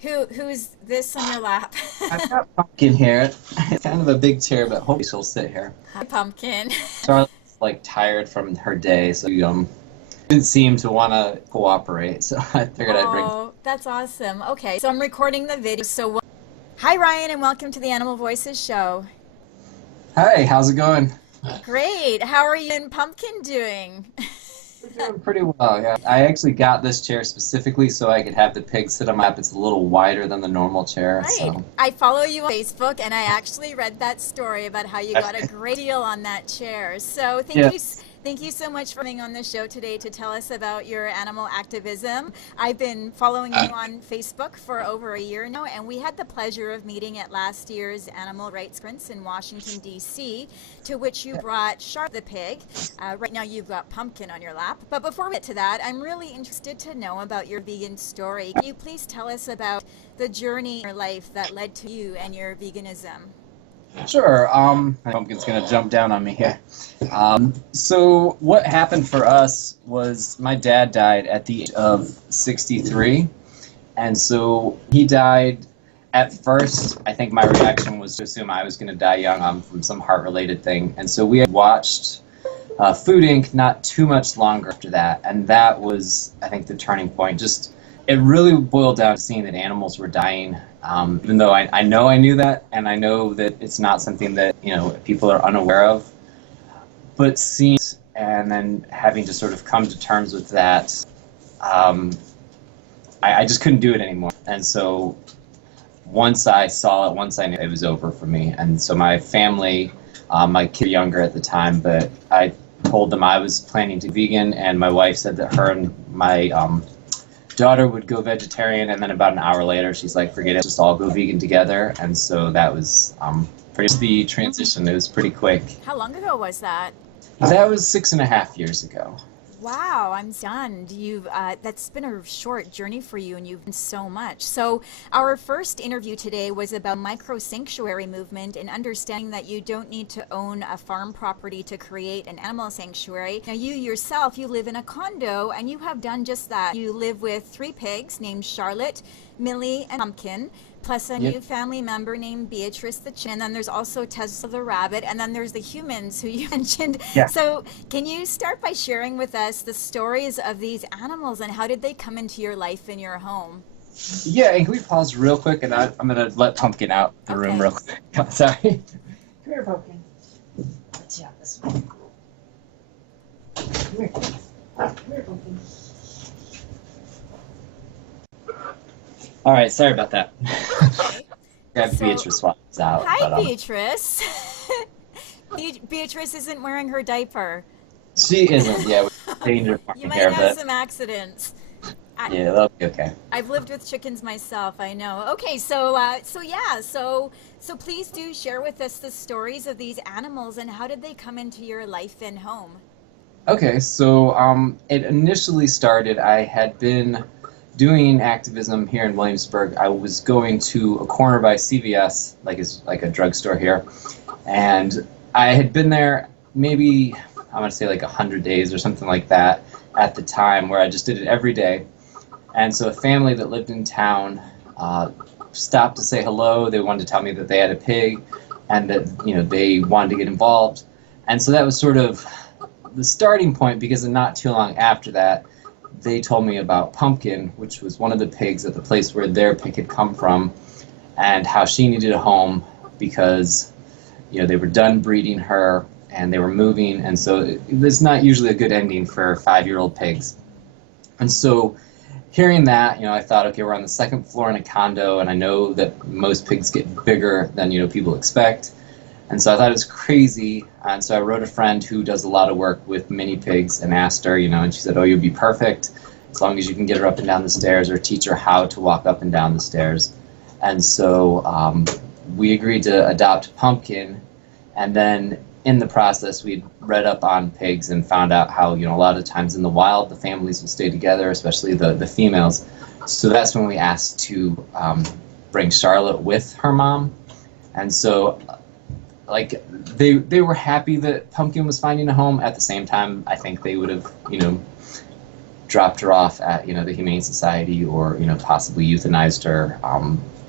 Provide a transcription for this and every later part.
Who's this on your lap? I've got Pumpkin here. It's kind of a big chair, but hopefully she'll sit here. Hi, Pumpkin. Charlotte's like tired from her day, so didn't seem to want to cooperate. So I figured I'd bring. Oh, that's awesome. Okay, so I'm recording the video. Hi, Ryan, and welcome to the Animal Voices show. Hi, how's it going? Great. How are you and Pumpkin doing? We're doing pretty well. Yeah, I actually got this chair specifically so I could have the pig sit on my lap. It's a little wider than the normal chair, Right. so. I follow you on Facebook, and I actually read that story about how you got a great deal on that chair. So Yeah. thank you so much for being on the show today to tell us about your animal activism. I've been following you on Facebook for over a year now, and we had the pleasure of meeting at last year's Animal Rights Conference in Washington, D.C., to which you brought Charlotte the pig. Right now you've got Pumpkin on your lap. But before we get to that, I'm really interested to know about your vegan story. Can you please tell us about the journey in your life that led to you and your veganism? Sure. Pumpkin's gonna jump down on me here. So what happened for us was my dad died at the age of 63, and so he died. At first, I think my reaction was to assume I was going to die young from some heart-related thing, and so we had watched Food Inc. not too much longer after that, and that was, I think, the turning point. Just it really boiled down to seeing that animals were dying. Even though I know I knew that, and I know that it's not something that people are unaware of, but seeing it and then having to sort of come to terms with that, I just couldn't do it anymore. And so once I saw it, once I knew it was over for me. And so my family, my kid was younger at the time, but I told them I was planning to be vegan, and my wife said that her and my daughter would go vegetarian, and then about an hour later she's like, forget it, just all go vegan together. And so that was pretty the transition. It was pretty quick. How long ago was that? That was 6.5 years ago. Wow, I'm stunned. That's been a short journey for you, and you've done so much. So our first interview today was about micro sanctuary movement and understanding that you don't need to own a farm property to create an animal sanctuary. Now you yourself, you live in a condo, and you have done just that. You live with 3 pigs named Charlotte, Millie, and Pumpkin, plus a new family member named Beatrice the chicken, and then there's also Tesla the rabbit, and then there's the humans who you mentioned. Yeah. So can you start by sharing with us the stories of these animals and how did they come into your life in your home? Yeah, and can we pause real quick, and I'm going to let Pumpkin out the room real quick. Sorry. Come here, Pumpkin. Let's this way. Come here. Come here, Pumpkin. All right, sorry about that. Okay. Grab Beatrice while it's out. Hi, Beatrice. Beatrice isn't wearing her diaper. She isn't, yeah. Danger You might here, have some accidents. Yeah, that'll be okay. I've lived with chickens myself, I know. Okay, so please do share with us the stories of these animals and how did they come into your life and home? Okay, so it initially started, I had been doing activism here in Williamsburg. I was going to a corner by CVS, like a drugstore here, and I had been there maybe, I want to say like 100 days or something like that at the time, where I just did it every day. And so a family that lived in town stopped to say hello. They wanted to tell me that they had a pig and that they wanted to get involved. And so that was sort of the starting point, because not too long after that, they told me about Pumpkin, which was one of the pigs at the place where their pig had come from, and how she needed a home because they were done breeding her and they were moving, and so it's not usually a good ending for 5-year-old pigs. And so hearing that, I thought, okay, we're on the 2nd floor in a condo, and I know that most pigs get bigger than people expect. And so I thought it was crazy, and so I wrote a friend who does a lot of work with mini pigs and asked her, and she said, oh, you'd be perfect as long as you can get her up and down the stairs or teach her how to walk up and down the stairs. And so we agreed to adopt Pumpkin, and then in the process we'd read up on pigs and found out how, a lot of times in the wild the families will stay together, especially the females. So that's when we asked to bring Charlotte with her mom. And so they were happy that Pumpkin was finding a home. At the same time, I think they would have, dropped her off at, the Humane Society, or, possibly euthanized her,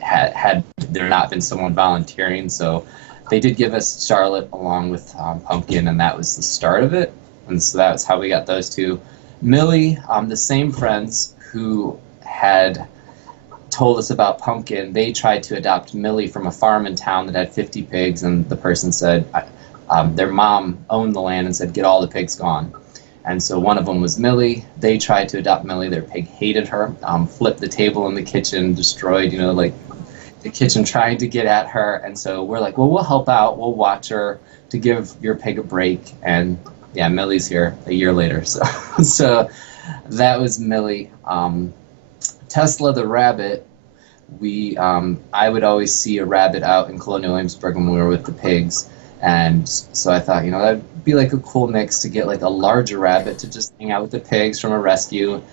had there not been someone volunteering. So they did give us Charlotte along with Pumpkin, and that was the start of it. And so that's how we got those two. Millie, the same friends who had told us about Pumpkin, they tried to adopt Millie from a farm in town that had 50 pigs, and the person said their mom owned the land and said, get all the pigs gone. And so one of them was Millie. They tried to adopt Millie. Their pig hated her, flipped the table in the kitchen, destroyed, like the kitchen trying to get at her. And so we're like, well, we'll help out. We'll watch her to give your pig a break. And yeah, Millie's here a year later. So that was Millie. Tesla the rabbit, I would always see a rabbit out in Colonial Williamsburg when we were with the pigs. And so I thought, that'd be like a cool mix to get like a larger rabbit to just hang out with the pigs from a rescue.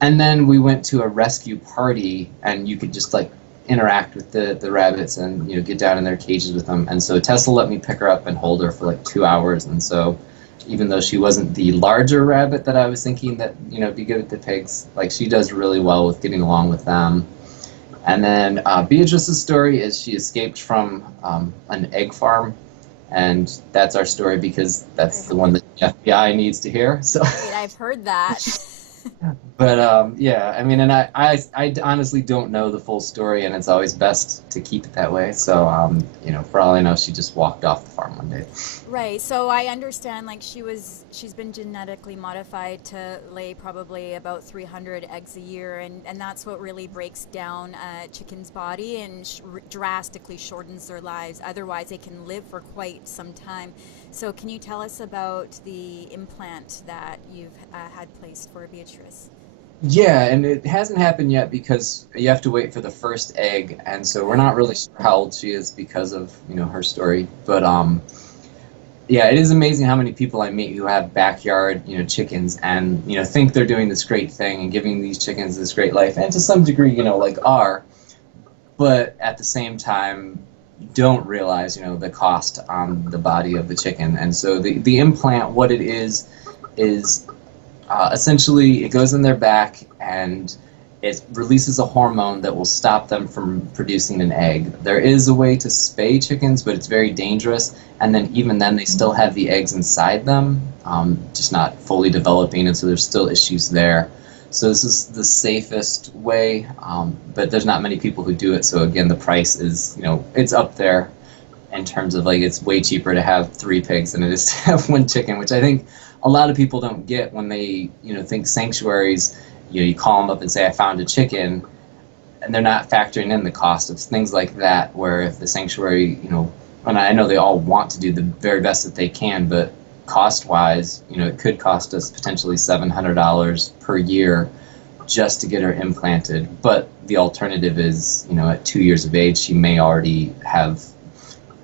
And then we went to a rescue party, and you could just like interact with the rabbits and, get down in their cages with them. And so Tesla let me pick her up and hold her for like 2 hours. And so even though she wasn't the larger rabbit that I was thinking that, be good with the pigs, like she does really well with getting along with them. And then Beatrice's story is she escaped from an egg farm. And that's our story because that's the one that the FBI needs to hear. So I've heard that. But yeah, I mean, and I honestly don't know the full story, and it's always best to keep it that way. So for all I know, she just walked off the farm one day. Right. So I understand, like she's been genetically modified to lay probably about 300 eggs a year, and that's what really breaks down a chicken's body and drastically shortens their lives. Otherwise, they can live for quite some time. So can you tell us about the implant that you've had placed for Beatrice? Yeah, and it hasn't happened yet because you have to wait for the first egg, and so we're not really sure how old she is because of her story. But yeah, it is amazing how many people I meet who have backyard chickens and think they're doing this great thing and giving these chickens this great life, and to some degree like are, but at the same time don't realize the cost on the body of the chicken. And so the implant, what it is essentially it goes in their back and it releases a hormone that will stop them from producing an egg. There is a way to spay chickens, but it's very dangerous, and then even then they still have the eggs inside them, just not fully developing, and so there's still issues there. So this is the safest way, but there's not many people who do it. So again, the price is, it's up there in terms of like it's way cheaper to have 3 pigs than it is to have 1 chicken, which I think a lot of people don't get when they, think sanctuaries. You call them up and say, I found a chicken, and they're not factoring in the cost of things like that, where if the sanctuary, and I know they all want to do the very best that they can, but cost-wise, it could cost us potentially $700 per year just to get her implanted. But the alternative is, at 2 years of age, she may already have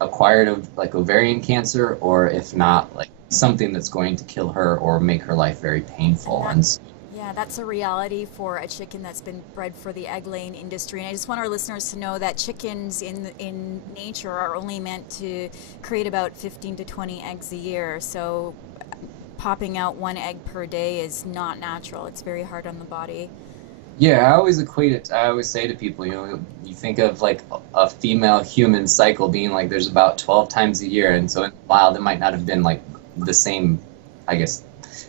acquired ovarian cancer, or if not, like something that's going to kill her or make her life very painful. Yeah, that's a reality for a chicken that's been bred for the egg-laying industry. And I just want our listeners to know that chickens in nature are only meant to create about 15 to 20 eggs a year. So popping out 1 egg per day is not natural. It's very hard on the body. Yeah, I always say to people, you think of like a female human cycle being like there's about 12 times a year. And so in the wild, it might not have been like the same, I guess,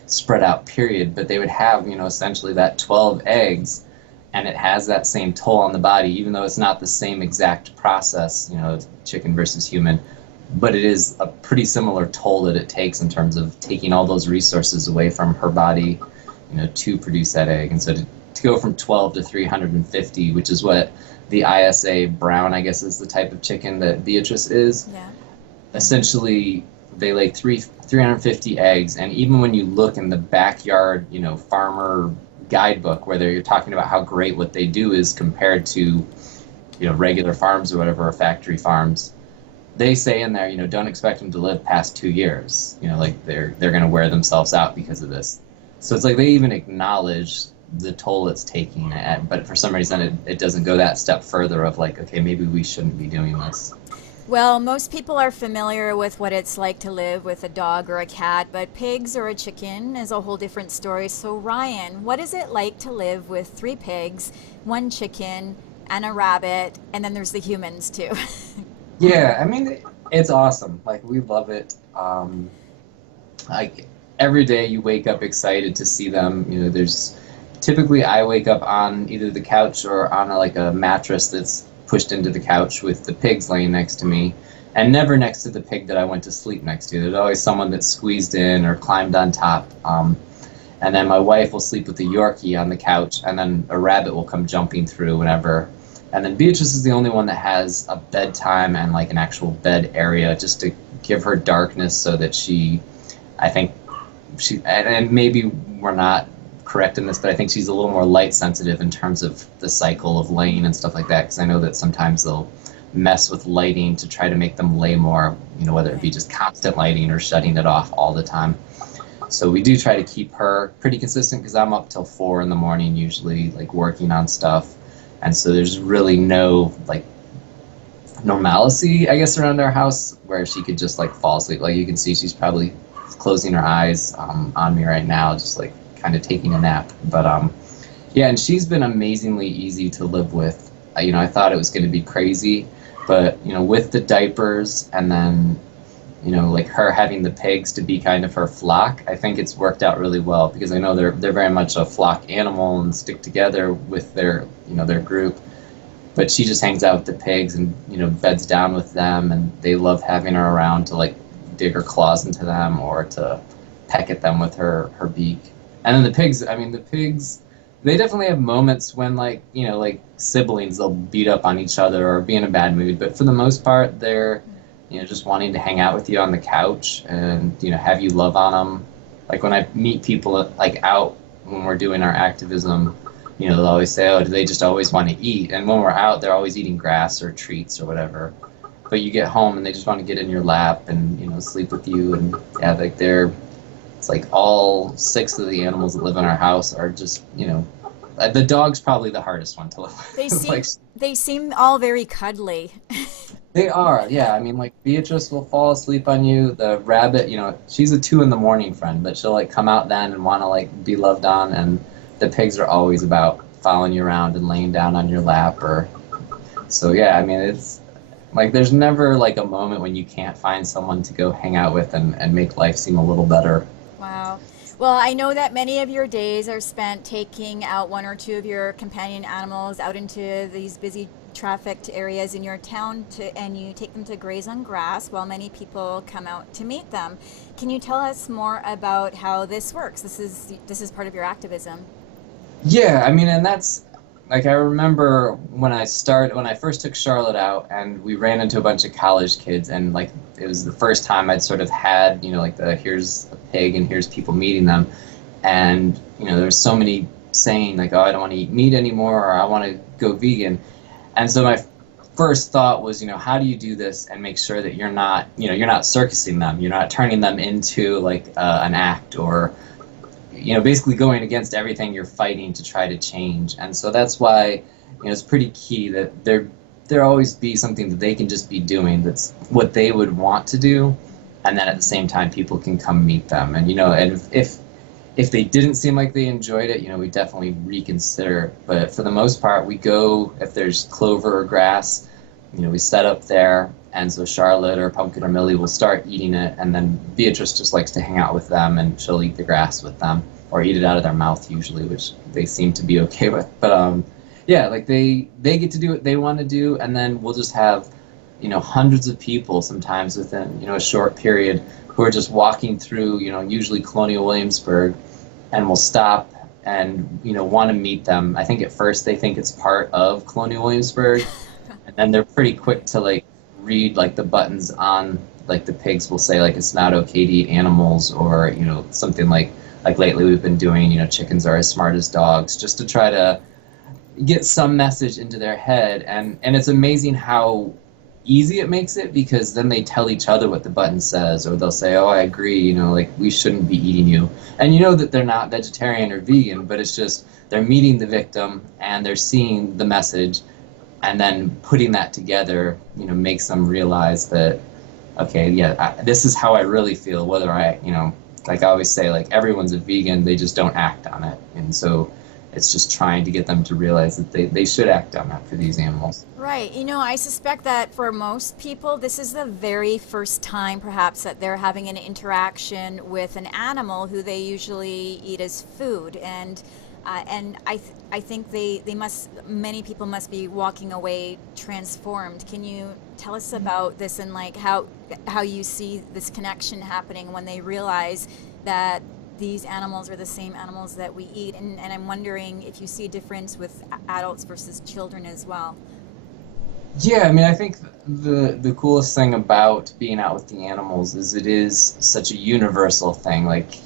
spread out period, but they would have, essentially that 12 eggs, and it has that same toll on the body, even though it's not the same exact process, chicken versus human, but it is a pretty similar toll that it takes in terms of taking all those resources away from her body, to produce that egg. And so to go from 12 to 350, which is what the ISA brown, I guess, is the type of chicken that Beatrice is. Yeah. Essentially, they lay 350 eggs, and even when you look in the backyard, farmer guidebook, where you're talking about how great what they do is compared to, regular farms or whatever, or factory farms, they say in there, don't expect them to live past 2 years. Like they're going to wear themselves out because of this. So it's like they even acknowledge the toll it's taking, but for some reason it doesn't go that step further of like, okay, maybe we shouldn't be doing this. Well, most people are familiar with what it's like to live with a dog or a cat, but pigs or a chicken is a whole different story. So, Ryan, what is it like to live with three pigs, one chicken, and a rabbit, and then there's the humans too? Yeah, I mean, it's awesome. Like, we love it. Like, every day you wake up excited to see them. There's typically I wake up on either the couch or on like a mattress that's pushed into the couch with the pigs laying next to me, and never next to the pig that I went to sleep next to. There's always someone that's squeezed in or climbed on top. And then my wife will sleep with the Yorkie on the couch, and then a rabbit will come jumping through whenever. And then Beatrice is the only one that has a bedtime and like an actual bed area just to give her darkness so that I think and maybe we're not correct in this, but I think she's a little more light sensitive in terms of the cycle of laying and stuff like that, because I know that sometimes they'll mess with lighting to try to make them lay more, whether it be just constant lighting or shutting it off all the time. So we do try to keep her pretty consistent because I'm up till 4 in the morning usually, like working on stuff. And so there's really no like normalcy, I guess, around our house where she could just like fall asleep. Like you can see she's probably closing her eyes on me right now, just like kind of taking a nap. But yeah, and she's been amazingly easy to live with. I thought it was going to be crazy, but with the diapers and then like her having the pigs to be kind of her flock, I think it's worked out really well because I know they're very much a flock animal and stick together with their their group. But she just hangs out with the pigs and beds down with them, and they love having her around to like dig her claws into them or to peck at them with her beak. And then the pigs, they definitely have moments when like siblings, they'll beat up on each other or be in a bad mood, but for the most part they're just wanting to hang out with you on the couch and have you love on them. Like when I meet people like out when we're doing our activism, they'll always say, oh, do they just always want to eat? And when we're out, they're always eating grass or treats or whatever. But you get home and they just want to get in your lap and sleep with you. And yeah, like it's like all 6 of the animals that live in our house are just the dog's probably the hardest one to live with. They seem Like, they seem all very cuddly. they are, yeah. I mean, like Beatrice will fall asleep on you. The rabbit, she's a 2 in the morning friend, but she'll like come out then and want to like be loved on. And the pigs are always about following you around and laying down on your lap. So yeah, I mean, it's like there's never like a moment when you can't find someone to go hang out with and make life seem a little better. Wow. Well, I know that many of your days are spent taking out one or two of your companion animals out into these busy trafficked areas in your town and you take them to graze on grass while many people come out to meet them. Can you tell us more about how this works? This is part of your activism. Yeah, I mean, and that's like I remember when I first took Charlotte out and we ran into a bunch of college kids, and like it was the first time I'd sort of had like the here's a pig and here's people meeting them, and there's so many saying like, oh, I don't want to eat meat anymore, or I want to go vegan. And so my first thought was, how do you do this and make sure that you're not circusing them, you're not turning them into like an act, or basically going against everything you're fighting to try to change. And so that's why it's pretty key that there always be something that they can just be doing that's what they would want to do, and then at the same time people can come meet them. And and if they didn't seem like they enjoyed it, we definitely reconsider. But for the most part, we go, if there's clover or grass, we set up there. And so Charlotte or Pumpkin or Millie will start eating it. And then Beatrice just likes to hang out with them and she'll eat the grass with them or eat it out of their mouth usually, which they seem to be okay with. But yeah, like they get to do what they want to do. And then we'll just have, hundreds of people sometimes within, a short period who are just walking through, usually Colonial Williamsburg, and we'll stop and, want to meet them. I think at first they think it's part of Colonial Williamsburg, and then they're pretty quick to like read like the buttons on like the pigs will say like it's not okay to eat animals, or something like lately we've been doing chickens are as smart as dogs, just to try to get some message into their head. And it's amazing how easy it makes it, because then they tell each other what the button says, or they'll say, oh, I agree, like we shouldn't be eating you. And that they're not vegetarian or vegan, but it's just they're meeting the victim and they're seeing the message, and then putting that together, makes them realize that, okay, yeah, this is how I really feel, whether like I always say, like everyone's a vegan, they just don't act on it. And so it's just trying to get them to realize that they should act on that for these animals. Right. I suspect that for most people, this is the very first time perhaps that they're having an interaction with an animal who they usually eat as food. I think many people must be walking away transformed. Can you tell us about this and like how you see this connection happening when they realize that these animals are the same animals that we eat? And I'm wondering if you see a difference with adults versus children as well. Yeah, I mean, I think the coolest thing about being out with the animals is it is such a universal thing. Like,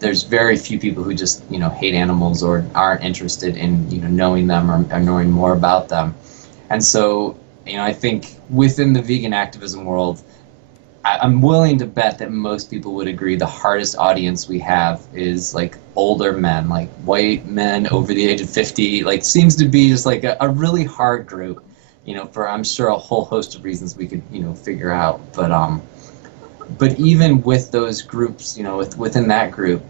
there's very few people who just, hate animals or aren't interested in, knowing them or knowing more about them. And so, I think within the vegan activism world, I'm willing to bet that most people would agree the hardest audience we have is like older men, like white men over the age of 50, like seems to be just like a really hard group, for I'm sure a whole host of reasons we could, figure out. But even with those groups, within that group,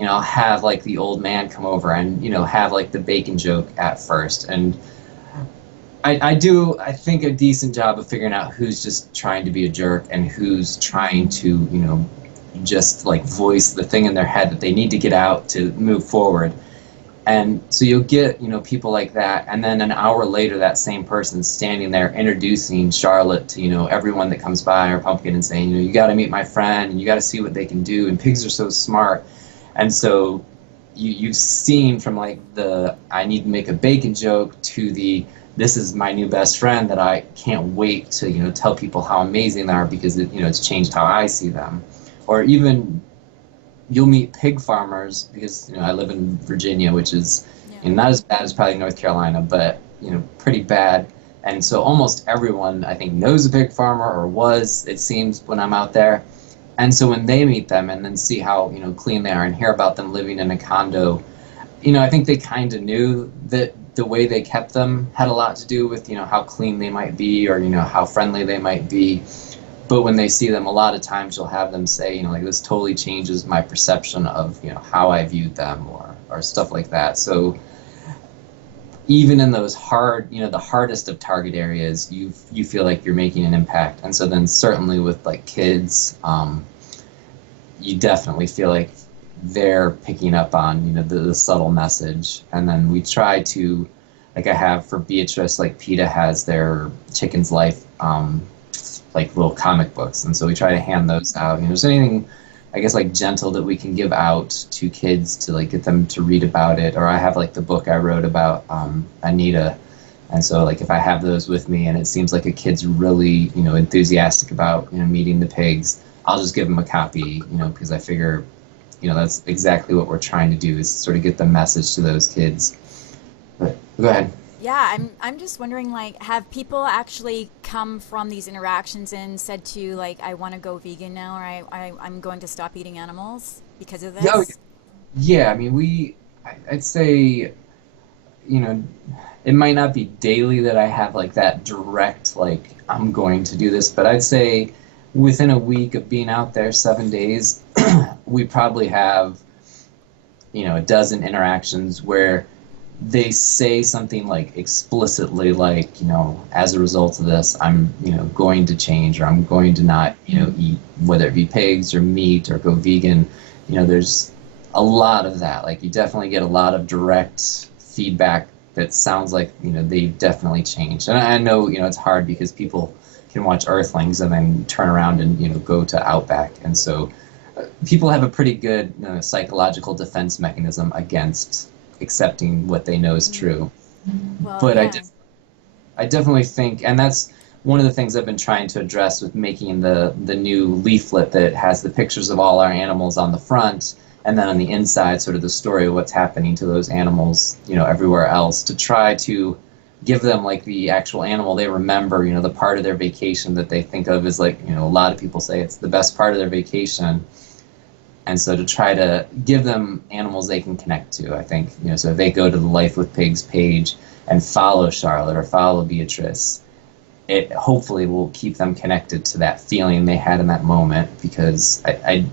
I'll have like the old man come over and, have like the bacon joke at first. And I think, a decent job of figuring out who's just trying to be a jerk and who's trying to, just like voice the thing in their head that they need to get out to move forward. And so you'll get, people like that. And then an hour later, that same person's standing there introducing Charlotte to, everyone that comes by, or Pumpkin, and saying, you got to meet my friend and you got to see what they can do. And pigs are so smart. And so you've seen from like the I need to make a bacon joke to the this is my new best friend that I can't wait to, tell people how amazing they are because it's changed how I see them. Or even you'll meet pig farmers because, I live in Virginia, which is not as bad as probably North Carolina, but, pretty bad. And so almost everyone, I think, knows a pig farmer or was, it seems, when I'm out there. And so when they meet them and then see how, clean they are and hear about them living in a condo, I think they kind of knew that the way they kept them had a lot to do with, how clean they might be or, how friendly they might be. But when they see them, a lot of times you'll have them say, like, this totally changes my perception of, how I viewed them or stuff like that. So even in those hard, the hardest of target areas, you feel like you're making an impact. And so then certainly with like kids, you definitely feel like they're picking up on, the subtle message. And then we try to, like I have for Beatrice, like PETA has their Chicken's Life, like little comic books. And so we try to hand those out. There's anything, I guess, like gentle that we can give out to kids to like get them to read about it. Or I have like the book I wrote about Anita. And so like if I have those with me and it seems like a kid's really, enthusiastic about, meeting the pigs, I'll just give them a copy, because I figure, that's exactly what we're trying to do is sort of get the message to those kids. But go ahead. Yeah, I'm just wondering, like, have people actually come from these interactions and said to you, like, I want to go vegan now, or I'm going to stop eating animals because of Yeah, this? yeah. I mean, I'd say, it might not be daily that I have like that direct, like, I'm going to do this, but I'd say within a week of being out there 7 days, we probably have, a dozen interactions where they say something like explicitly like, as a result of this, I'm, going to change or I'm going to not, eat, whether it be pigs or meat or go vegan. There's a lot of that. Like you definitely get a lot of direct feedback that sounds like, they've definitely changed. And I know, it's hard because people can watch Earthlings and then turn around and, go to Outback. And so people have a pretty good psychological defense mechanism against accepting what they know is true. Well, But yeah. I definitely think, and that's one of the things I've been trying to address with making the new leaflet that has the pictures of all our animals on the front, and then on the inside, sort of the story of what's happening to those animals, everywhere else, to try to give them like the actual animal they remember, the part of their vacation that they think of as like, a lot of people say it's the best part of their vacation. And so to try to give them animals they can connect to, I think, so if they go to the Life with Pigs page and follow Charlotte or follow Beatrice, it hopefully will keep them connected to that feeling they had in that moment, because I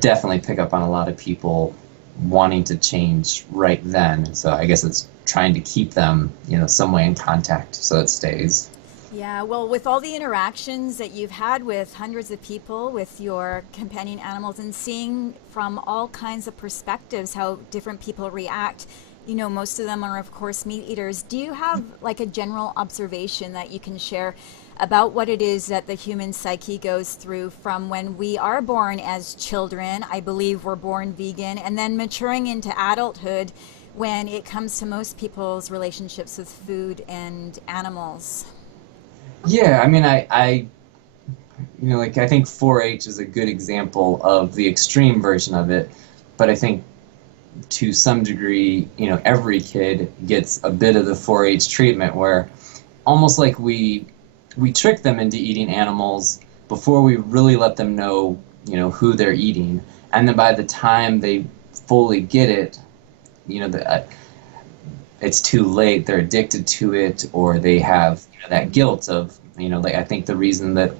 definitely pick up on a lot of people wanting to change right then. So I guess it's trying to keep them, some way in contact so it stays. Yeah, well, with all the interactions that you've had with hundreds of people, with your companion animals, and seeing from all kinds of perspectives how different people react, most of them are, of course, meat eaters. Do you have like a general observation that you can share about what it is that the human psyche goes through from when we are born as children? I believe we're born vegan, and then maturing into adulthood when it comes to most people's relationships with food and animals. Yeah, I mean, I think 4-H is a good example of the extreme version of it, but I think to some degree, every kid gets a bit of the 4-H treatment, where almost like we trick them into eating animals before we really let them know, who they're eating, and then by the time they fully get it, it's too late. They're addicted to it, or they have that guilt of, like, I think the reason that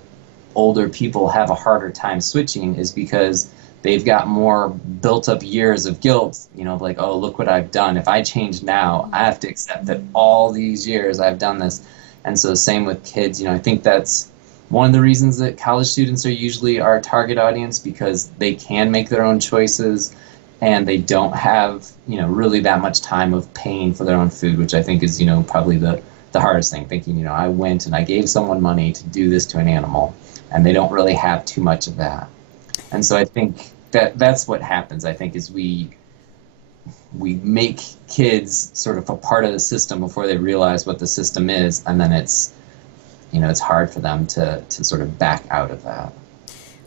older people have a harder time switching is because they've got more built up years of guilt, like, oh, look what I've done. If I change now, I have to accept that all these years I've done this. And so same with kids, I think that's one of the reasons that college students are usually our target audience, because they can make their own choices and they don't have, really that much time of paying for their own food, which I think is, probably the hardest thing, thinking, I went and I gave someone money to do this to an animal, and they don't really have too much of that. And so I think that's what happens, I think, is we make kids sort of a part of the system before they realize what the system is, and then it's hard for them to sort of back out of that.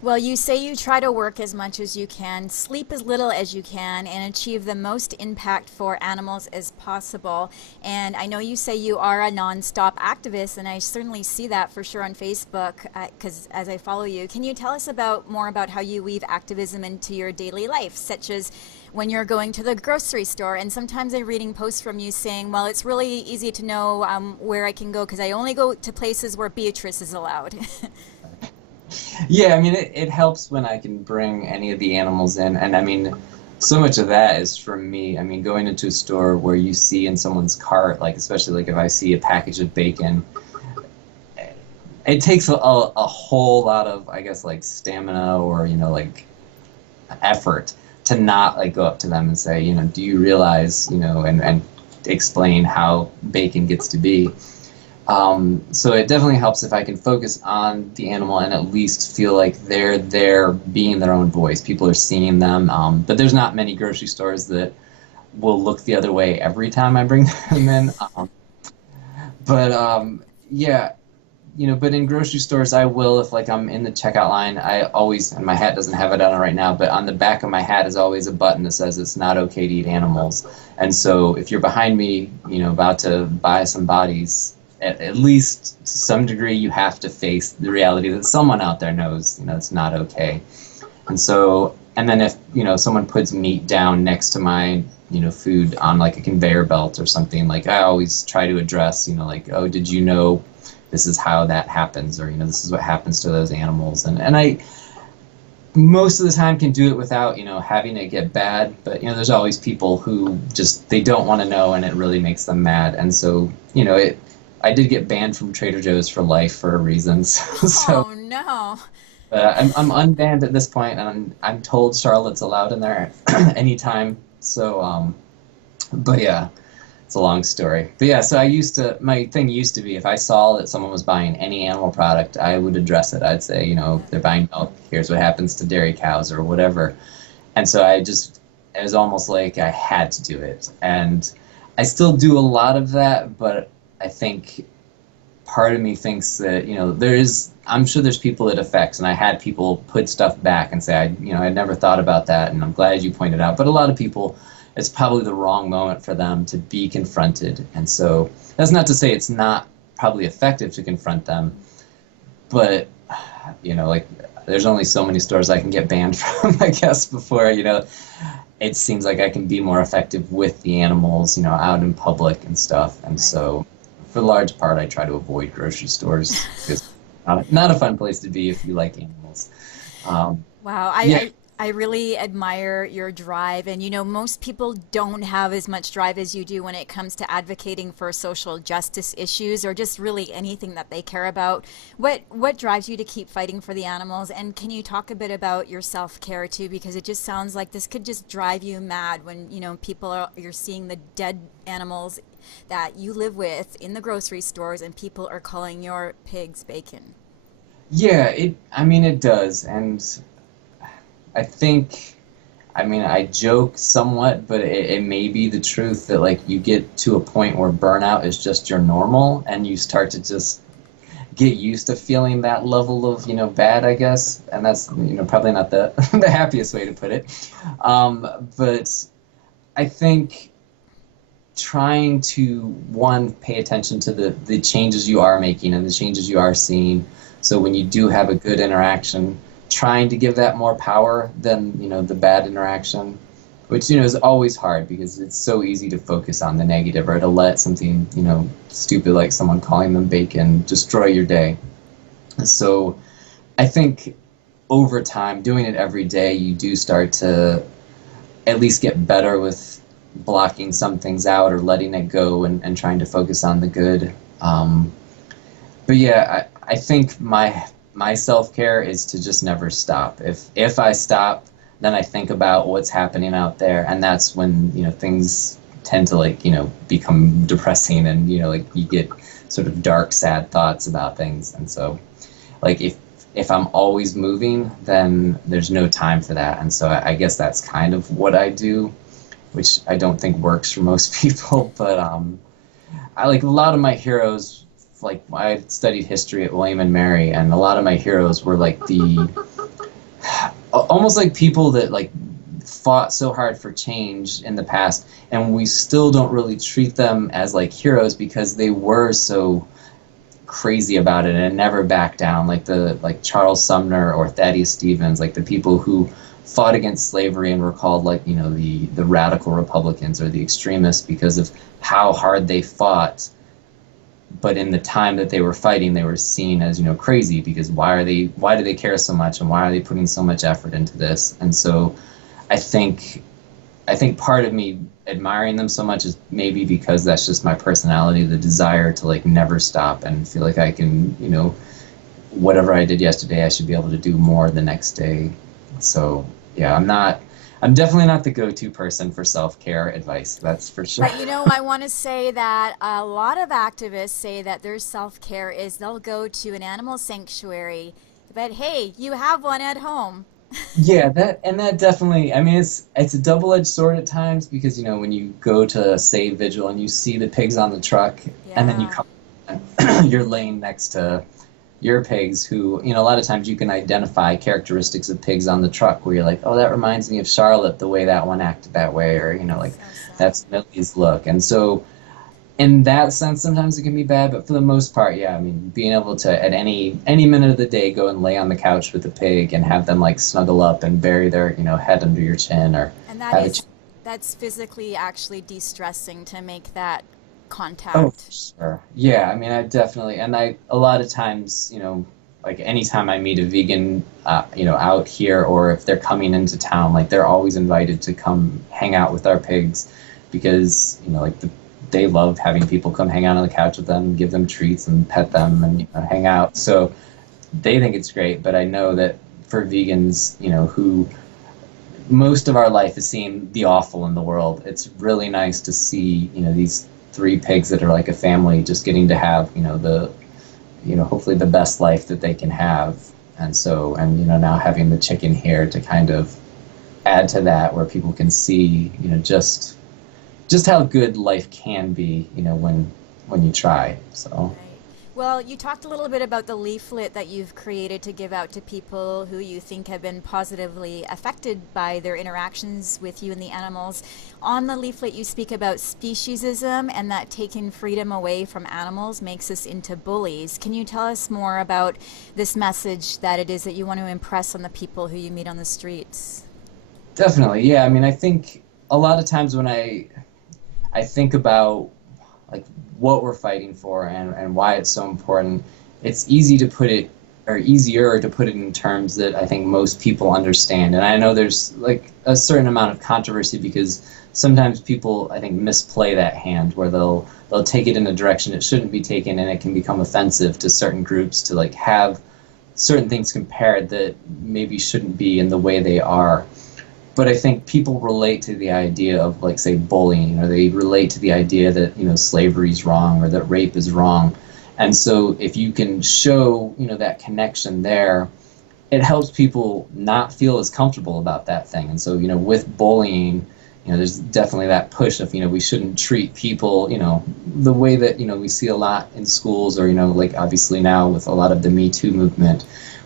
Well, you say you try to work as much as you can, sleep as little as you can, and achieve the most impact for animals as possible. And I know you say you are a nonstop activist, and I certainly see that for sure on Facebook, because as I follow you. Can you tell us more about how you weave activism into your daily life, such as when you're going to the grocery store? And sometimes I'm reading posts from you saying, well, it's really easy to know where I can go because I only go to places where Beatrice is allowed. Yeah, I mean, it helps when I can bring any of the animals in. And I mean, so much of that is from me. I mean, going into a store where you see in someone's cart, like, especially like if I see a package of bacon, it takes a whole lot of, I guess, like stamina or, like effort to not like go up to them and say, do you realize, and explain how bacon gets to be. So it definitely helps if I can focus on the animal and at least feel like they're there being their own voice. People are seeing them, but there's not many grocery stores that will look the other way every time I bring them in. Yeah, but in grocery stores I will, if like I'm in the checkout line, I always, and my hat doesn't have it on right now, but on the back of my hat is always a button that says it's not okay to eat animals. And so if you're behind me, about to buy some bodies, at least to some degree, you have to face the reality that someone out there knows, it's not okay. And so, and then if, someone puts meat down next to my, food on like a conveyor belt or something, like I always try to address, like, oh, did you know this is how that happens? Or, this is what happens to those animals. And I, most of the time can do it without, having it get bad. But, there's always people who just, they don't want to know, and it really makes them mad. And so, I did get banned from Trader Joe's for life for a reason. Oh no! I'm unbanned at this point, and I'm told Charlotte's allowed in there anytime. So, but yeah, it's a long story. But yeah, so my thing used to be, if I saw that someone was buying any animal product, I would address it. I'd say, if they're buying milk, here's what happens to dairy cows or whatever. And so it was almost like I had to do it. And I still do a lot of that, but I think part of me thinks that, I'm sure there's people it affects, and I had people put stuff back and say, I never thought about that, and I'm glad you pointed out. But a lot of people, it's probably the wrong moment for them to be confronted. And so that's not to say it's not probably effective to confront them, but like there's only so many stores I can get banned from, I guess, before, it seems like I can be more effective with the animals, out in public and stuff. And Right. so for the large part, I try to avoid grocery stores because not a fun place to be if you like animals. Wow, Yeah, I really admire your drive. And most people don't have as much drive as you do when it comes to advocating for social justice issues or just really anything that they care about. What drives you to keep fighting for the animals? And can you talk a bit about your self-care too? Because it just sounds like this could just drive you mad when, you're seeing the dead animals that you live with in the grocery stores and people are calling your pigs bacon. yeah, I mean, it does. And I think, I joke somewhat, but it may be the truth that like you get to a point where burnout is just your normal and you start to just get used to feeling that level of, bad, I guess. And that's, probably not the, the happiest way to put it. But I think trying to, one, pay attention to the changes you are making and the changes you are seeing. So when you do have a good interaction, trying to give that more power than, the bad interaction, which, is always hard because it's so easy to focus on the negative or to let something, stupid like someone calling them bacon destroy your day. So I think over time, doing it every day, you do start to at least get better with blocking some things out or letting it go and trying to focus on the good. But yeah, I think my self-care is to just never stop. If I stop, then I think about what's happening out there, and that's when, things tend to like, become depressing and, like you get sort of dark, sad thoughts about things. And so like if I'm always moving, then there's no time for that. And so I guess that's kind of what I do, which I don't think works for most people, but I like a lot of my heroes, like I studied history at William and Mary, and a lot of my heroes were like the almost like people that like fought so hard for change in the past, and we still don't really treat them as like heroes because they were so crazy about it and never backed down, like Charles Sumner or Thaddeus Stevens, like the people who fought against slavery and were called like, the radical Republicans or the extremists because of how hard they fought. But in the time that they were fighting, they were seen as, crazy because why do they care so much and why are they putting so much effort into this? And so I think part of me admiring them so much is maybe because that's just my personality, the desire to like never stop and feel like I can, whatever I did yesterday, I should be able to do more the next day. So yeah, I'm definitely not the go-to person for self-care advice. That's for sure. But I want to say that a lot of activists say that their self care is they'll go to an animal sanctuary, but hey, you have one at home. Yeah, that definitely. I mean, it's a double-edged sword at times because when you go to Save Vigil and you see the pigs on the truck, and then you Yeah. come, you're laying next to your pigs, who a lot of times you can identify characteristics of pigs on the truck where you're like, oh, that reminds me of Charlotte, the way that one acted that way, or like So sad. that's Millie's look, and so in that sense, sometimes it can be bad, but for the most part, yeah. I mean, being able to at any minute of the day go and lay on the couch with a pig and have them like snuggle up and bury their head under your chin or And have a that's physically actually de-stressing to make that oh contact. sure yeah. I mean, I definitely and I a lot of times like anytime I meet a vegan out here or if they're coming into town, like they're always invited to come hang out with our pigs because like they love having people come hang out on the couch with them, give them treats and pet them and hang out. So they think it's great, but I know that for vegans, who most of our life is seeing the awful in the world, it's really nice to see, these three pigs that are like a family just getting to have, the, hopefully the best life that they can have. And so, and, now having the chicken here to kind of add to that where people can see, just how good life can be, when you try. So Right. Well, you talked a little bit about the leaflet that you've created to give out to people who you think have been positively affected by their interactions with you and the animals. On the leaflet, you speak about speciesism and that taking freedom away from animals makes us into bullies. Can you tell us more about this message that it is that you want to impress on the people who you meet on the streets? Definitely, yeah. I mean, I think a lot of times when I think about like what we're fighting for and why it's so important, it's easy to put it, or easier to put it in terms that I think most people understand. And I know there's like a certain amount of controversy because sometimes people, I think, misplay that hand where they'll take it in a direction it shouldn't be taken, and it can become offensive to certain groups to like have certain things compared that maybe shouldn't be in the way they are. But I think people relate to the idea of, like, say, bullying, or they relate to the idea that, slavery is wrong or that rape is wrong. And so if you can show, that connection there, it helps people not feel as comfortable about that thing. And so, with bullying, there's definitely that push of, we shouldn't treat people, the way that, we see a lot in schools, or, like obviously now with a lot of the Me Too movement,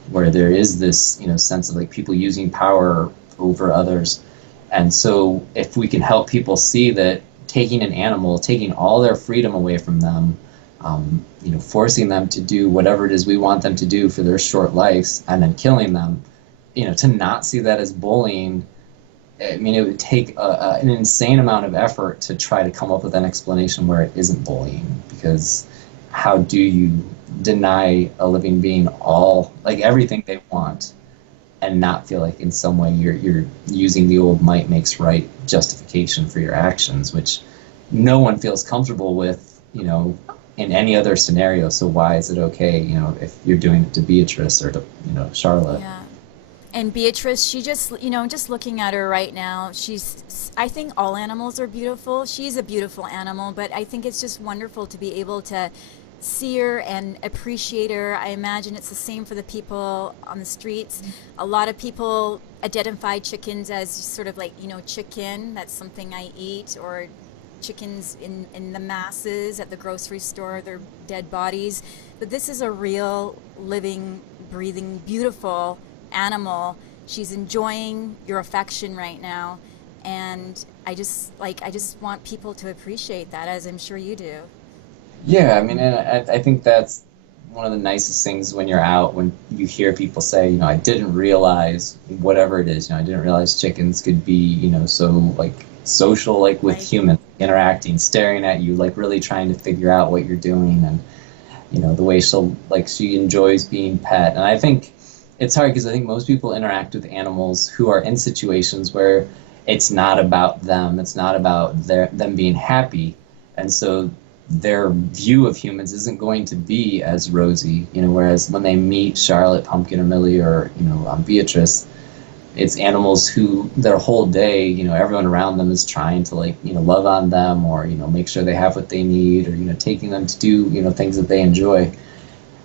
where there is this, sense of like people using power over others. And so if we can help people see that taking an animal, taking all their freedom away from them, forcing them to do whatever it is we want them to do for their short lives, and then killing them, to not see that as bullying. I mean, it would take an insane amount of effort to try to come up with an explanation where it isn't bullying, because how do you deny a living being all, like, everything they want, and not feel like in some way you're using the old might makes right justification for your actions, which no one feels comfortable with, in any other scenario. So why is it okay, if you're doing it to Beatrice or to, Charlotte? Yeah. And Beatrice, she just, just looking at her right now, I think all animals are beautiful. She's a beautiful animal, but I think it's just wonderful to be able to see her and appreciate her. I imagine it's the same for the people on the streets. A lot of people identify chickens as sort of like, chicken, that's something I eat, or chickens in the masses at the grocery store, they're dead bodies. But this is a real, living, breathing, beautiful animal. She's enjoying your affection right now. And I just want people to appreciate that, as I'm sure you do. Yeah, I mean, and I think that's one of the nicest things when you're out, when you hear people say, I didn't realize whatever it is, I didn't realize chickens could be, so like social, like with Right. humans, interacting, staring at you, like really trying to figure out what you're doing, and, the way she enjoys being pet. And I think it's hard because I think most people interact with animals who are in situations where it's not about them, it's not about them being happy. And so their view of humans isn't going to be as rosy, whereas when they meet Charlotte, Pumpkin, or Millie, or, Beatrice, it's animals who their whole day, everyone around them is trying to, like, love on them, or, make sure they have what they need, or, taking them to do, things that they enjoy.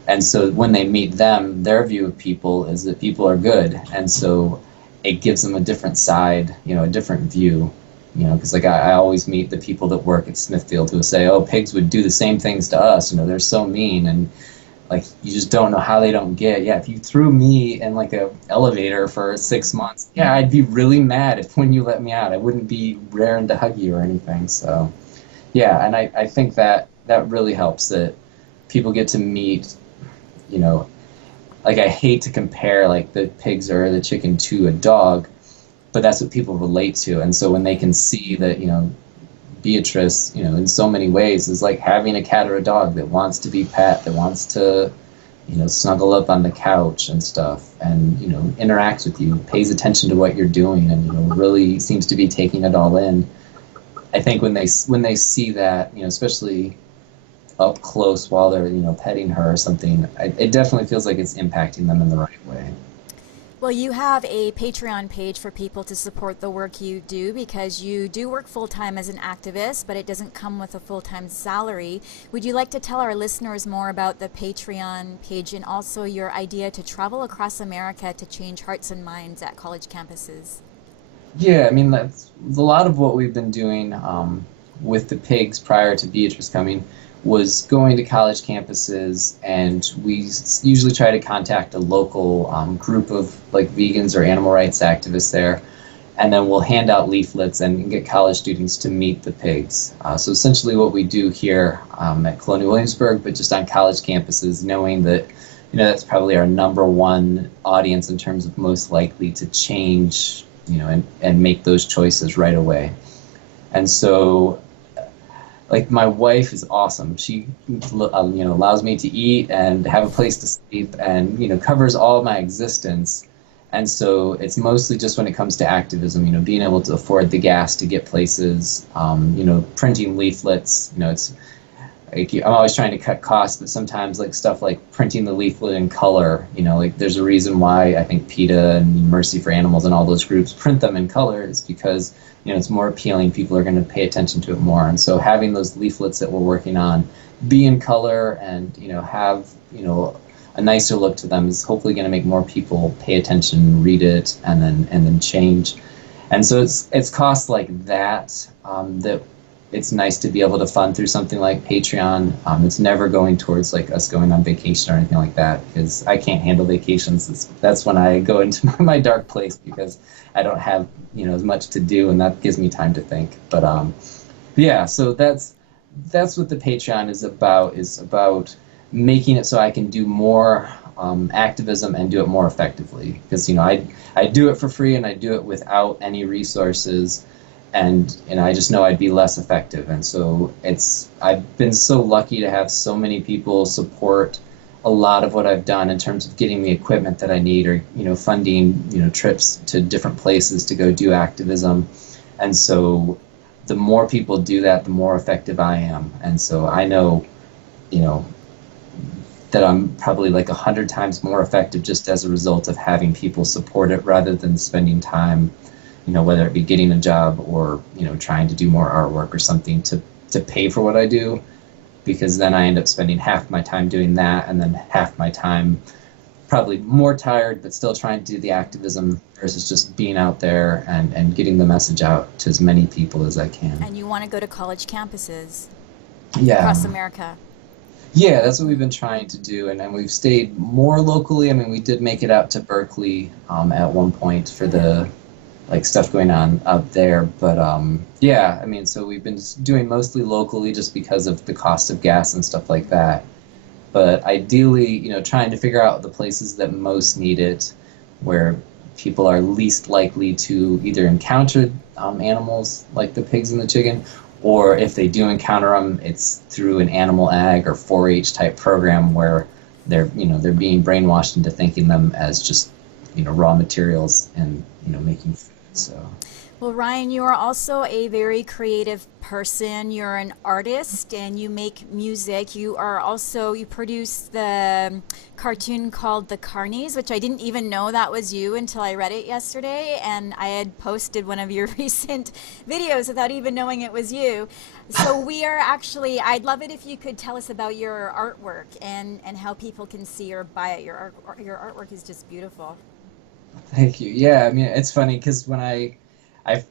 And so when they meet them, their view of people is that people are good. And so it gives them a different side, a different view. Because like I always meet the people that work at Smithfield who say, oh, pigs would do the same things to us, they're so mean. And like, you just don't know how they don't get, yeah, if you threw me in like a elevator for 6 months, yeah, I'd be really mad if when you let me out, I wouldn't be raring to hug you or anything. So yeah, and I think that really helps, that people get to meet, you know, like, I hate to compare like the pigs or the chicken to a dog, but that's what people relate to. And so when they can see that, Beatrice, in so many ways is like having a cat or a dog that wants to be pet, that wants to, snuggle up on the couch and stuff, and, interacts with you, pays attention to what you're doing, and, really seems to be taking it all in. I think when they see that, especially up close while they're, petting her or something, it definitely feels like it's impacting them in the right way. Well, you have a Patreon page for people to support the work you do, because you do work full-time as an activist, but it doesn't come with a full-time salary. Would you like to tell our listeners more about the Patreon page, and also your idea to travel across America to change hearts and minds at college campuses? Yeah, I mean, that's a lot of what we've been doing with the pigs prior to Beatrice coming. was going to college campuses, and we usually try to contact a local group of like vegans or animal rights activists there, and then we'll hand out leaflets and get college students to meet the pigs. So essentially what we do here at Colonial Williamsburg, but just on college campuses, knowing that that's probably our number one audience in terms of most likely to change, and make those choices right away. And so, like, my wife is awesome. She, allows me to eat and have a place to sleep, and covers all of my existence. And so it's mostly just when it comes to activism, being able to afford the gas to get places, printing leaflets. It's like I'm always trying to cut costs, but sometimes like stuff like printing the leaflet in color, like there's a reason why I think PETA and Mercy for Animals and all those groups print them in color, is because it's more appealing. People are going to pay attention to it more. And so having those leaflets that we're working on be in color and have a nicer look to them is hopefully going to make more people pay attention, read it, and then change. And so it's costs like that that it's nice to be able to fund through something like Patreon. It's never going towards like us going on vacation or anything like that, because I can't handle vacations. That's when I go into my dark place, because I don't have as much to do, and that gives me time to think. But yeah, so that's what the Patreon is about making it so I can do more activism and do it more effectively, because I do it for free and I do it without any resources, and I just know I'd be less effective. And so I've been so lucky to have so many people support a lot of what I've done in terms of getting the equipment that I need, or funding trips to different places to go do activism. And so the more people do that, the more effective I am. And so I know that I'm probably like 100 times more effective just as a result of having people support it, rather than spending time, whether it be getting a job or, trying to do more artwork or something to pay for what I do, because then I end up spending half my time doing that, and then half my time probably more tired, but still trying to do the activism, versus just being out there and getting the message out to as many people as I can. And you want to go to college campuses across America. Yeah, that's what we've been trying to do, and we've stayed more locally. I mean, we did make it out to Berkeley at one point for the stuff going on out there, but yeah, I mean, so we've been doing mostly locally just because of the cost of gas and stuff like that. But ideally, trying to figure out the places that most need it, where people are least likely to either encounter animals like the pigs and the chicken, or if they do encounter them, it's through an animal ag or 4-H type program where they're being brainwashed into thinking them as just raw materials and making food. So. Well, Ryan, you are also a very creative person. You're an artist and you make music. You produce the cartoon called The Carnies, which I didn't even know that was you until I read it yesterday. And I had posted one of your recent videos without even knowing it was you. So I'd love it if you could tell us about your artwork and how people can see or buy it. Your artwork is just beautiful. Thank you. Yeah, I mean, it's funny because when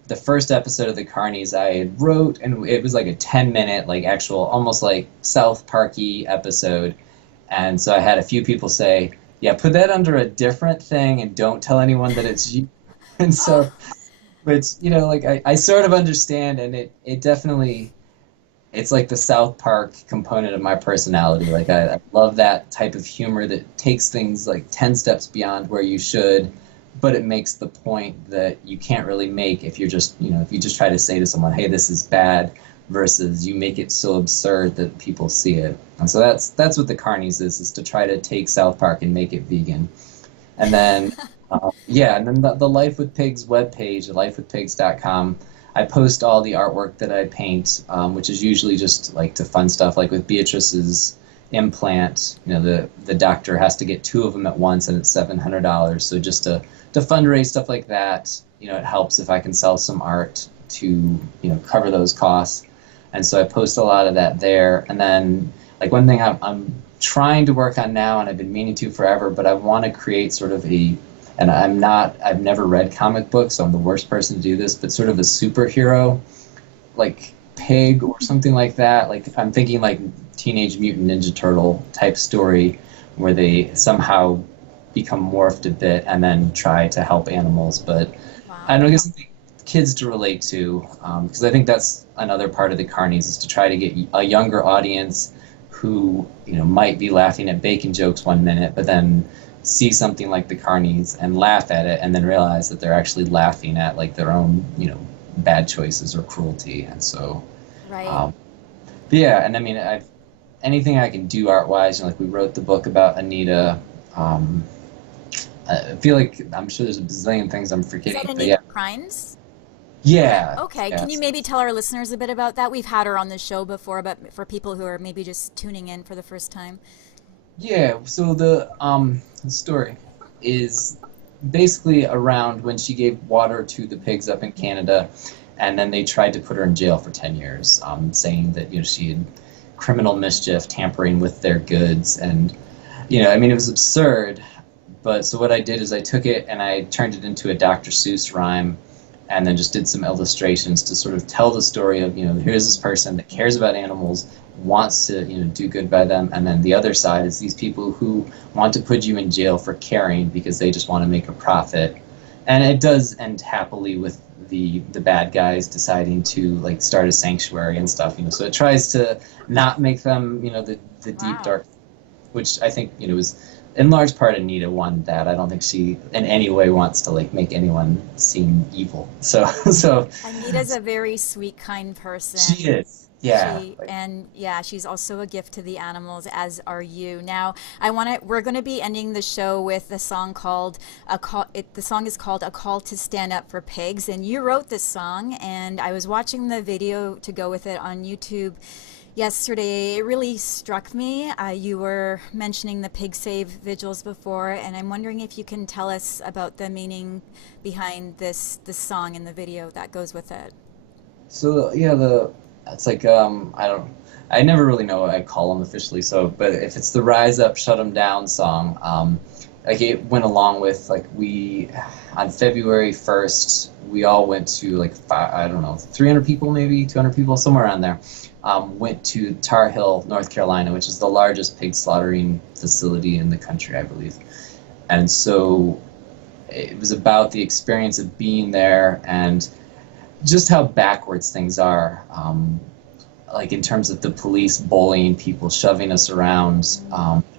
the first episode of The Carnies I wrote, and it was like a 10-minute, like actual, almost like South Parky episode. And so I had a few people say, yeah, put that under a different thing and don't tell anyone that it's you. And so, which, I sort of understand, and it definitely, it's like the South Park component of my personality. Like I love that type of humor that takes things like 10 steps beyond where you should, but it makes the point that you can't really make if you're just, if you just try to say to someone, hey, this is bad, versus you make it so absurd that people see it. And so that's what The Carnies is to try to take South Park and make it vegan. And then, and then the Life with Pigs webpage, lifewithpigs.com, I post all the artwork that I paint, which is usually just like to fun stuff, like with Beatrice's implant. The doctor has to get 2 of them at once, and it's $700. So just to fundraise stuff like that, it helps if I can sell some art to cover those costs. And so I post a lot of that there. And then like one thing I'm trying to work on now, and I've been meaning to forever, but I want to create sort of and I've never read comic books, so I'm the worst person to do this, but sort of a superhero, like pig or something like that. Like I'm thinking like Teenage Mutant Ninja Turtle type story where they somehow become morphed a bit and then try to help animals. But I Wow. don't guess kids to relate to, because I think that's another part of the Carnies is to try to get a younger audience who might be laughing at bacon jokes one minute, but then see something like the Carnies and laugh at it, and then realize that they're actually laughing at like their own bad choices or cruelty. And so, Right. um, but yeah, and I mean, anything I can do art wise, like we wrote the book about Anita. Um, I feel like I'm sure there's a bazillion things I'm Is that forgetting, but Anita yeah, Crimes? yeah, Okay. yeah. Can you maybe tell our listeners a bit about that? We've had her on the show before, but for people who are maybe just tuning in for the first time. Yeah, so the story is basically around when she gave water to the pigs up in Canada, and then they tried to put her in jail for 10 years, saying that she had criminal mischief, tampering with their goods, and I mean it was absurd. But so what I did is I took it and I turned it into a Dr. Seuss rhyme, and then just did some illustrations to sort of tell the story of here's this person that cares about animals, wants to do good by them, and then the other side is these people who want to put you in jail for caring because they just want to make a profit. And it does end happily with the bad guys deciding to like start a sanctuary and stuff, so it tries to not make them the deep Wow. dark, which I think was in large part Anita wanted that. I don't think she in any way wants to like make anyone seem evil. So Anita's a very sweet, kind she person. is. Yeah. Yeah, she's also a gift to the animals, as are you. Now, we're going to be ending the show with a song called the song is called A Call to Stand Up for Pigs, and you wrote this song, and I was watching the video to go with it on YouTube yesterday. It really struck me. You were mentioning the Pig Save vigils before, and I'm wondering if you can tell us about the meaning behind this song and the video that goes with it. So yeah, it's like I never really know what I call them officially. So, but if it's the Rise Up, Shut 'Em Down song, like it went along with like we on February 1st we all went to like I don't know 300 people maybe 200 people somewhere around there. Went to Tar Hill, North Carolina, which is the largest pig slaughtering facility in the country, I believe. And so it was about the experience of being there and just how backwards things are, like in terms of the police bullying people, shoving us around,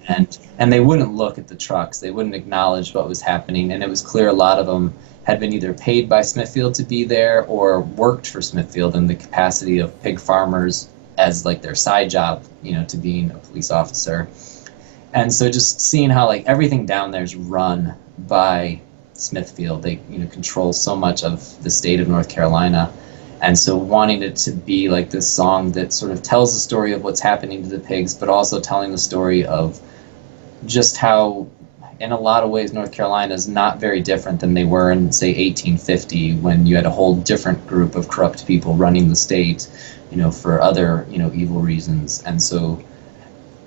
and they wouldn't look at the trucks, they wouldn't acknowledge what was happening, and it was clear a lot of them had been either paid by Smithfield to be there or worked for Smithfield in the capacity of pig farmers as like their side job, to being a police officer. And so just seeing how like everything down there is run by Smithfield, they control so much of the state of North Carolina, and so wanting it to be like this song that sort of tells the story of what's happening to the pigs, but also telling the story of just how, in a lot of ways, North Carolina is not very different than they were in, say, 1850, when you had a whole different group of corrupt people running the state, for other, evil reasons. And so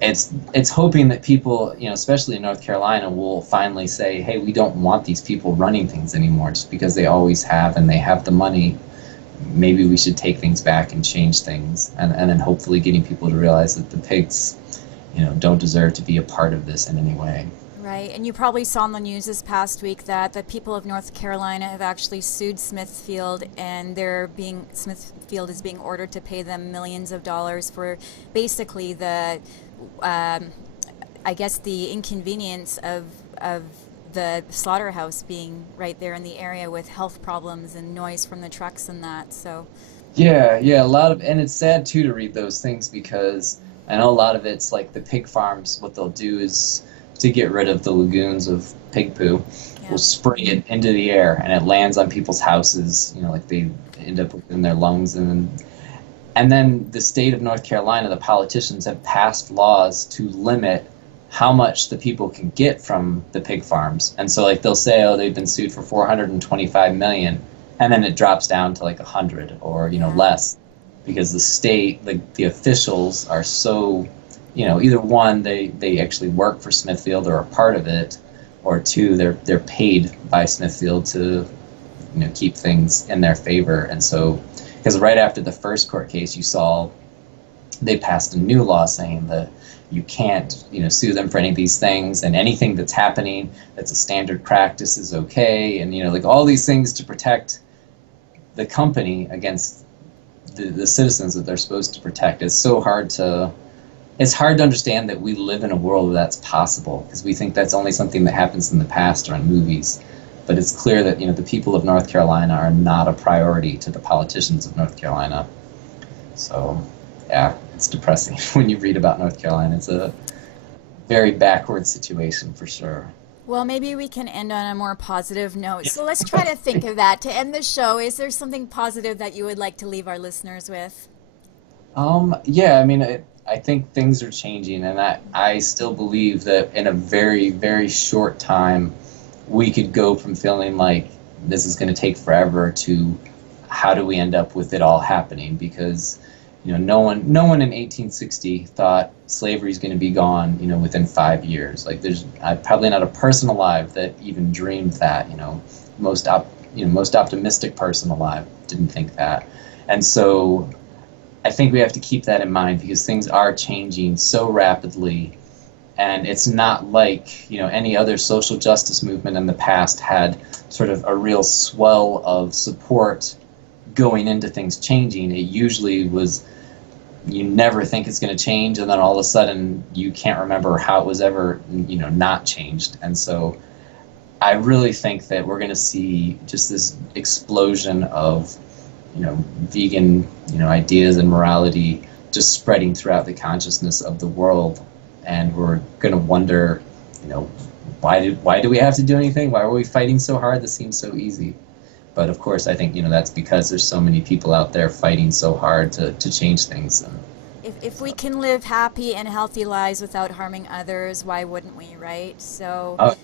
it's hoping that people, especially in North Carolina, will finally say, hey, we don't want these people running things anymore just because they always have and they have the money. Maybe we should take things back and change things. And then hopefully getting people to realize that the pigs, don't deserve to be a part of this in any way. Right, and you probably saw on the news this past week that the people of North Carolina have actually sued Smithfield, and Smithfield is being ordered to pay them millions of dollars for basically I guess the inconvenience of the slaughterhouse being right there in the area with health problems and noise from the trucks and that. So Yeah, a lot of, and it's sad too to read those things because I know a lot of it's like the pig farms, what they'll do is to get rid of the lagoons of pig poo, yeah. will spray it into the air and it lands on people's houses, like they end up in their lungs. And then the state of North Carolina, the politicians have passed laws to limit how much the people can get from the pig farms. And so like they'll say, oh, they've been sued for 425 million, and then it drops down to like 100 or Yeah. less, because the state, like the officials are so, either one, they actually work for Smithfield or are part of it, or two, they're paid by Smithfield to keep things in their favor. And so Because right after the first court case, you saw they passed a new law saying that you can't, sue them for any of these things, and anything that's happening that's a standard practice is okay, and like all these things to protect the company against the citizens that they're supposed to protect. It's hard to understand that we live in a world where that's possible, because we think that's only something that happens in the past or in movies. But it's clear that the people of North Carolina are not a priority to the politicians of North Carolina. So yeah, it's depressing when you read about North Carolina. It's a very backward situation for sure. Well, maybe we can end on a more positive note. So let's try to think of that to end the show. Is there something positive that you would like to leave our listeners with? Yeah, I mean, I think things are changing, and I still believe that in a very, very short time, we could go from feeling like this is going to take forever to how do we end up with it all happening, because no one in 1860 thought slavery is going to be gone within 5 years. Like there's probably not a person alive that even dreamed that. Most optimistic person alive didn't think that. And so I think we have to keep that in mind, because things are changing so rapidly. And it's not like, any other social justice movement in the past had sort of a real swell of support going into things changing. It usually was, you never think it's going to change, and then all of a sudden you can't remember how it was ever, not changed. And so I really think that we're going to see just this explosion of, vegan, ideas and morality just spreading throughout the consciousness of the world. And we're going to wonder, why do we have to do anything? Why are we fighting so hard? This seems so easy. But of course, I think, that's because there's so many people out there fighting so hard to change things. If we can live happy and healthy lives without harming others, why wouldn't we, right? So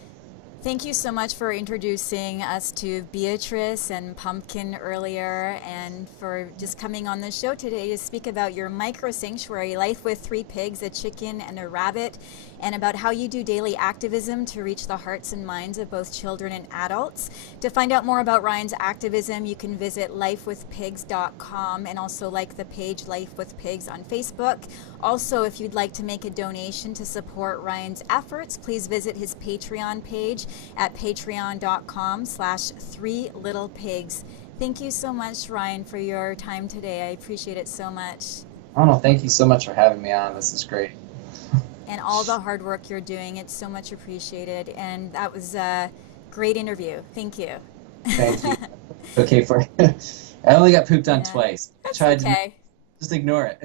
thank you so much for introducing us to Beatrice and Pumpkin earlier, and for just coming on the show today to speak about your micro sanctuary, Life with 3 pigs, a chicken, and a rabbit, and about how you do daily activism to reach the hearts and minds of both children and adults. To find out more about Ryan's activism, you can visit lifewithpigs.com and also like the page Life with Pigs on Facebook. Also, if you'd like to make a donation to support Ryan's efforts, please visit his Patreon page at patreon.com/3littlepigs. Thank you so much, Ryan, for your time today. I appreciate it so much. Oh, no, thank you so much for having me on. This is great. And all the hard work you're doing. It's so much appreciated. And that was a great interview. Thank you. Thank you. Okay, I only got pooped on twice. I tried to just ignore it.